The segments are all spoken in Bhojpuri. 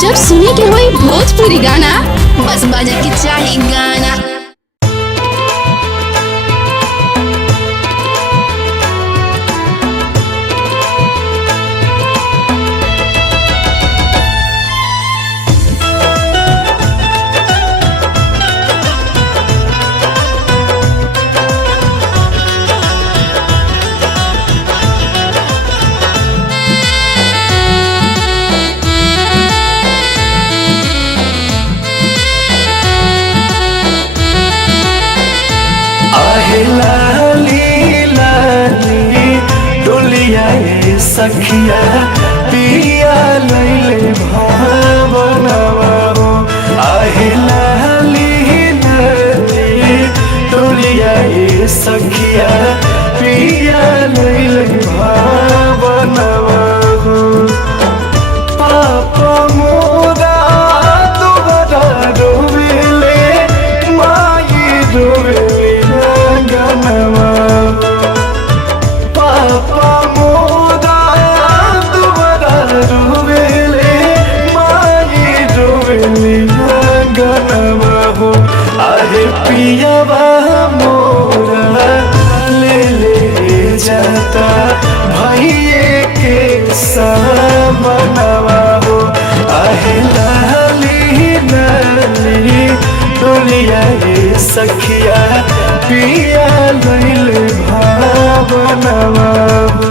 जब सुने के होई भोजपुरी गाना बस बजे के चाही गाना। लाली लाली डोलिया सखिया पिया लैले भावनवा हो। आहे लाली लाली डोलिया सखिया पिया लैले भावनवा हो। पापा मोरा दोबारा रोवेले माई रोवेले पापा मोरा दोबारा रोवेले माई रोवेले गनवा हो। आहे पियावा मोरा ले ले जाता भैये के सामनवा हो। आहे लाली लाली डोलिया सखिया पिया लैले भावनवा हो।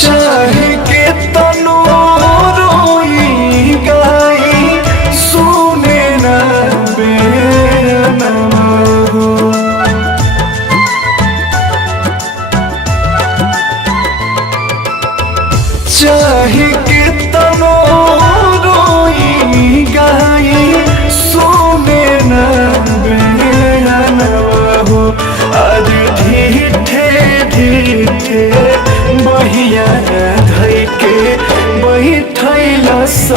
चाहे के तनो रोई गाई सुने न बेनवा हो। चाहे के तनो रोई गाई सुने न बेनवा हो। आज ढीठे ढीठे बहिया धई के बैठैला